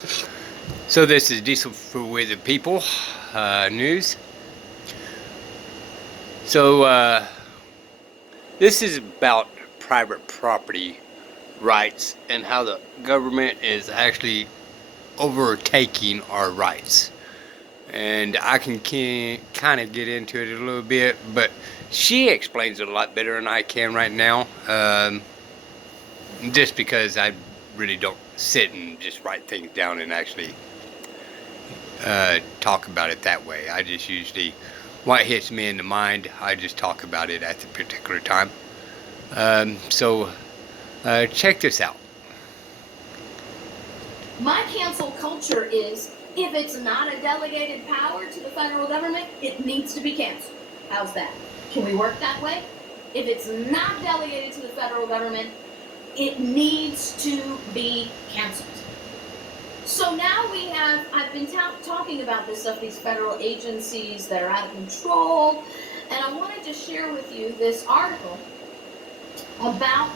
So this is Diesel with the People news. So this is about private property rights and how the government is actually overtaking our rights. And I can kind of get into it a little bit, but she explains it a lot better than I can right now. Just because I really don't sit and just write things down and actually talk about it that way. I just usually, what hits me in the mind, I just talk about it at the particular time. So check this out. My cancel culture is, if it's not a delegated power to the federal government, it needs to be canceled. How's that? Can we work that way? If it's not delegated to the federal government, it needs to be canceled. So now I've been talking about this stuff, these federal agencies that are out of control, and I wanted to share with you this article about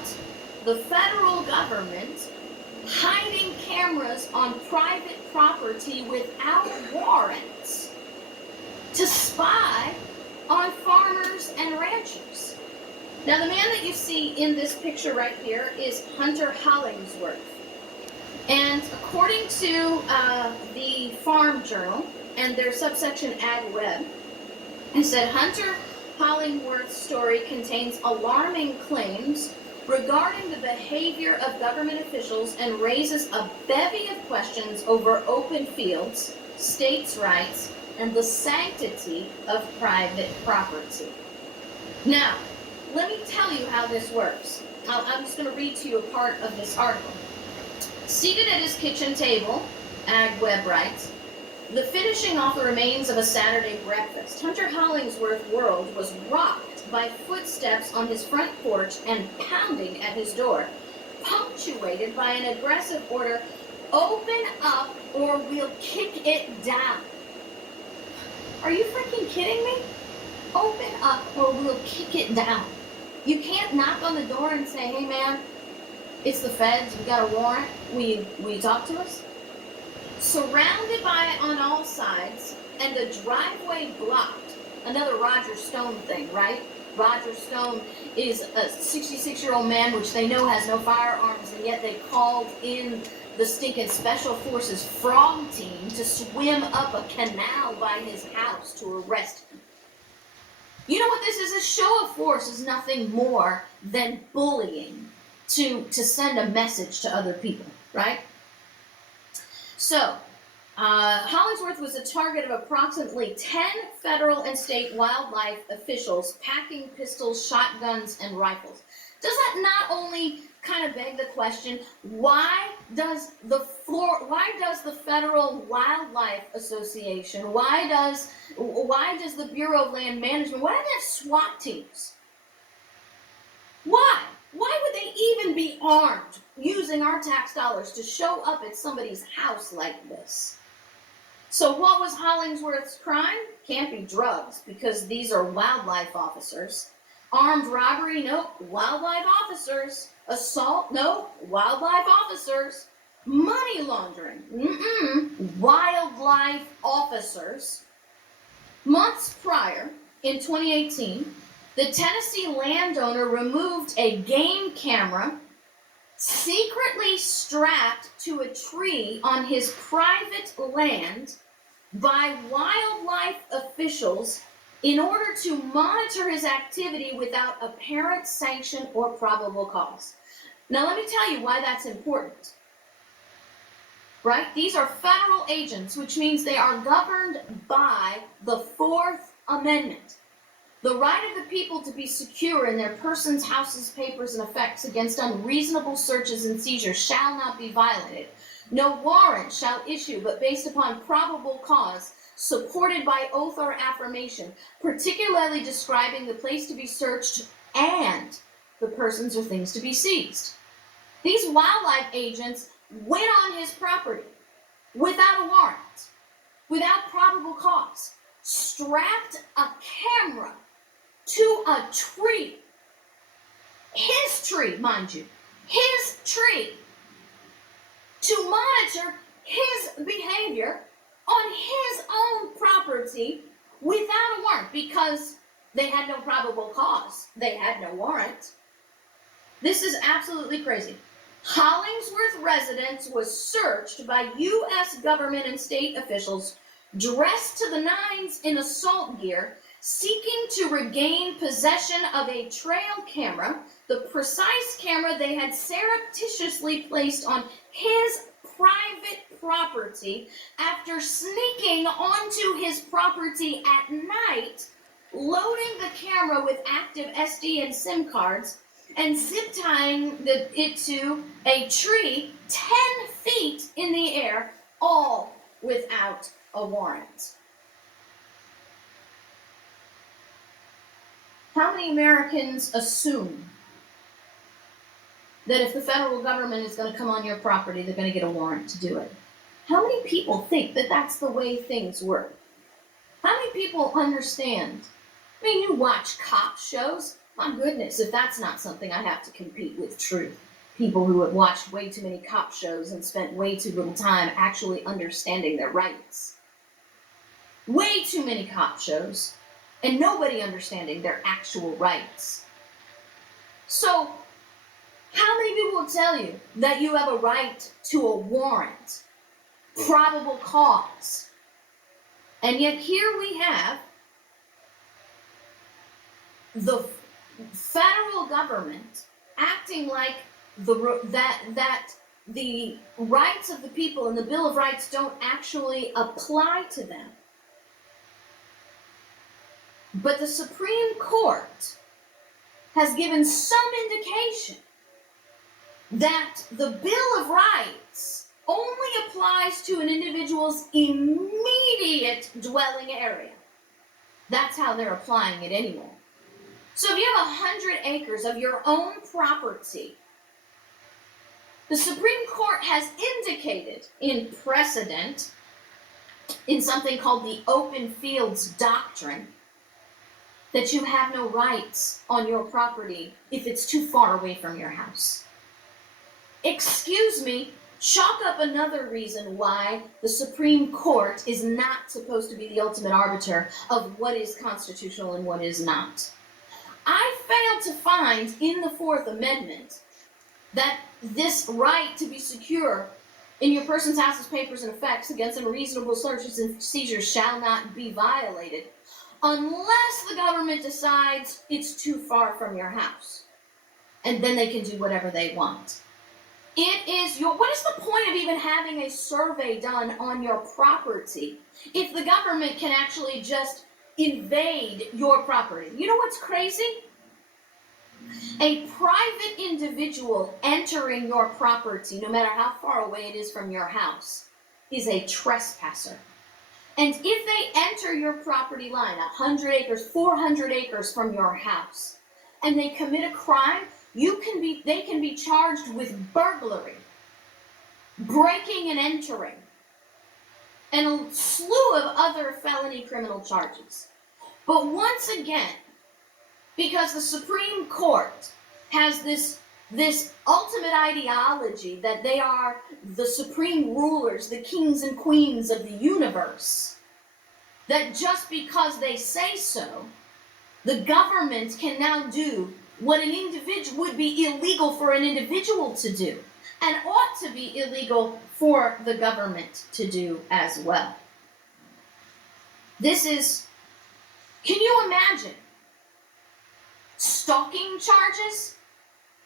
the federal government hiding cameras on private property without warrants to spy on farmers and ranchers. Now, the man that you see in this picture right here is Hunter Hollingsworth. And according to the Farm Journal and their subsection Ag Web, it said Hunter Hollingsworth's story contains alarming claims regarding the behavior of government officials and raises a bevy of questions over open fields, states' rights, and the sanctity of private property. Now, let me tell you how this works. I'm just going to read to you a part of this article. Seated at his kitchen table, Ag Web writes, the finishing off the remains of a Saturday breakfast, Hunter Hollingsworth's world was rocked by footsteps on his front porch and pounding at his door, punctuated by an aggressive order, open up or we'll kick it down. Are you freaking kidding me? Open up or we'll kick it down. You can't knock on the door and say, hey man, it's the feds, we got a warrant, will you talk to us? Surrounded by on all sides and the driveway blocked. Another Roger Stone thing, right? Roger Stone is a 66-year-old man which they know has no firearms, and yet they called in the stinking Special Forces frog team to swim up a canal by his house to arrest him. You know what this is? A show of force is nothing more than bullying to send a message to other people, right? So, Hollingsworth was a target of approximately 10 federal and state wildlife officials packing pistols, shotguns, and rifles. Does that not only kind of beg the question, why does the Federal Wildlife Association, why does the Bureau of Land Management, why do they have SWAT teams? Why? Why would they even be armed using our tax dollars to show up at somebody's house like this? So what was Hollingsworth's crime? Can't be drugs, because these are wildlife officers. Armed robbery? No, wildlife officers. Assault? No, wildlife officers. Money laundering? Wildlife officers. Months prior, in 2018, the Tennessee landowner removed a game camera secretly strapped to a tree on his private land by wildlife officials in order to monitor his activity without apparent sanction or probable cause. Now, let me tell you why that's important. Right? These are federal agents, which means they are governed by the Fourth Amendment. The right of the people to be secure in their persons, houses, papers, and effects against unreasonable searches and seizures shall not be violated. No warrant shall issue but based upon probable cause, supported by oath or affirmation, particularly describing the place to be searched and the persons or things to be seized. These wildlife agents went on his property without a warrant, without probable cause, strapped a camera to a tree, his tree, mind you, his tree, to monitor his behavior on his own property without a warrant because they had no probable cause. They had no warrant. This is absolutely crazy. Hollingsworth residence was searched by U.S. government and state officials dressed to the nines in assault gear, seeking to regain possession of a trail camera, the precise camera they had surreptitiously placed on his private property after sneaking onto his property at night, loading the camera with active SD and SIM cards, and zip tying it to a tree 10 feet in the air, all without a warrant. How many Americans assume that if the federal government is going to come on your property, they're going to get a warrant to do it? How many people think that that's the way things work? How many people understand? I mean, you watch cop shows. My goodness, if that's not something I have to compete with truth. People who have watched way too many cop shows and spent way too little time actually understanding their rights. Way too many cop shows and nobody understanding their actual rights. So, how many people will tell you that you have a right to a warrant, probable cause? And yet here we have the federal government acting like that the rights of the people and the Bill of Rights don't actually apply to them. But the Supreme Court has given some indication that the Bill of Rights only applies to an individual's immediate dwelling area. That's how they're applying it anyway. So if you have 100 acres of your own property, the Supreme Court has indicated in precedent, in something called the Open Fields Doctrine, that you have no rights on your property if it's too far away from your house. Excuse me, chalk up another reason why the Supreme Court is not supposed to be the ultimate arbiter of what is constitutional and what is not. I failed to find in the Fourth Amendment that this right to be secure in your person's house's papers and effects against unreasonable searches and seizures shall not be violated unless the government decides it's too far from your house. And then they can do whatever they want. What is the point of even having a survey done on your property if the government can actually just invade your property? You know what's crazy? A private individual entering your property, no matter how far away it is from your house, is a trespasser. And if they enter your property line, 100 acres, 400 acres from your house, and they commit a crime, they can be charged with burglary, breaking and entering, and a slew of other felony criminal charges. But once again, because the Supreme Court has this ultimate ideology that they are the supreme rulers, the kings and queens of the universe, that just because they say so, the government can now do what an individual would be illegal for an individual to do, and ought to be illegal for the government to do as well. Can you imagine stalking charges?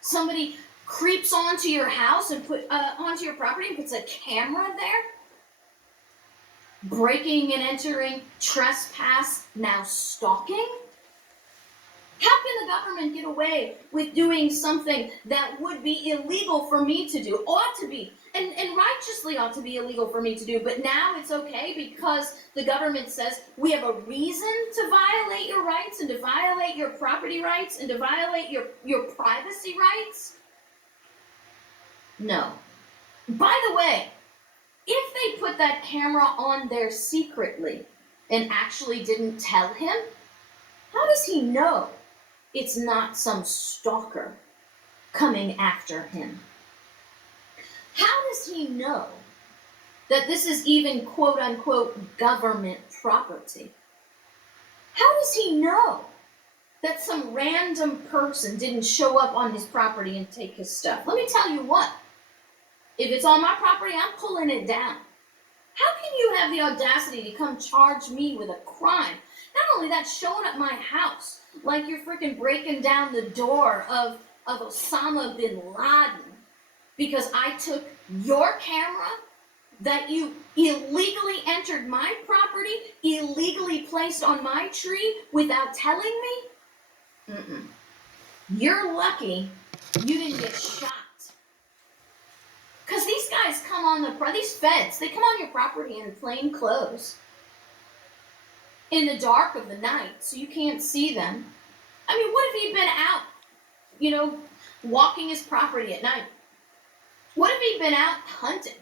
Somebody creeps onto your house and onto your property and puts a camera there? Breaking and entering, trespass, now stalking? How can the government get away with doing something that would be illegal for me to do? Ought to be, and righteously ought to be illegal for me to do, but now it's okay because the government says we have a reason to violate your rights and to violate your property rights and to violate your privacy rights? No. By the way, if they put that camera on there secretly and actually didn't tell him, how does he know it's not some stalker coming after him? How does he know that this is even quote unquote government property. How does he know that some random person didn't show up on his property and take his stuff? Let me tell you what, if it's on my property, I'm pulling it down. How can you have the audacity to come charge me with a crime? Not only that, showing up my house like you're freaking breaking down the door of Osama bin Laden because I took your camera that you illegally entered my property, illegally placed on my tree without telling me? Mm-mm. You're lucky you didn't get shot. Because these guys come on these feds, they come on your property in plain clothes in the dark of the night so you can't see them. I mean, what if he'd been out, walking his property at night? What if he'd been out hunting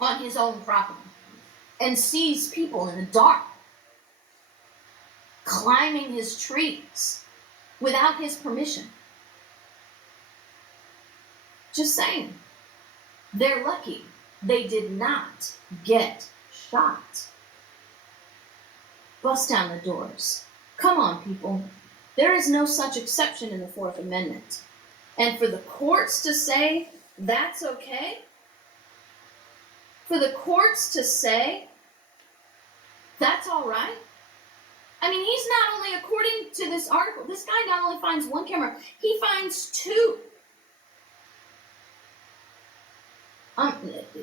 on his own property and sees people in the dark climbing his trees without his permission? Just saying. They're lucky they did not get shot. Bust down the doors. Come on, people. There is no such exception in the Fourth Amendment. And for the courts to say that's okay, for the courts to say that's all right, I mean, he's not only, according to this article, this guy not only finds one camera, he finds two.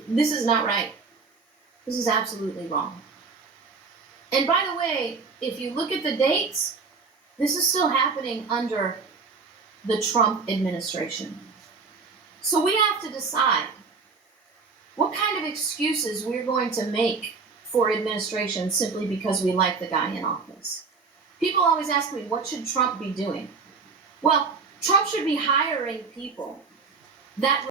This is not right. This is absolutely wrong. And by the way, if you look at the dates, this is still happening under the Trump administration. So we have to decide what kind of excuses we're going to make for administration simply because we like the guy in office. People always ask me, what should Trump be doing? Well, Trump should be hiring people that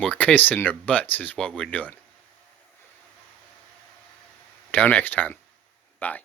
We're kissing their butts is what we're doing. Till next time. Bye.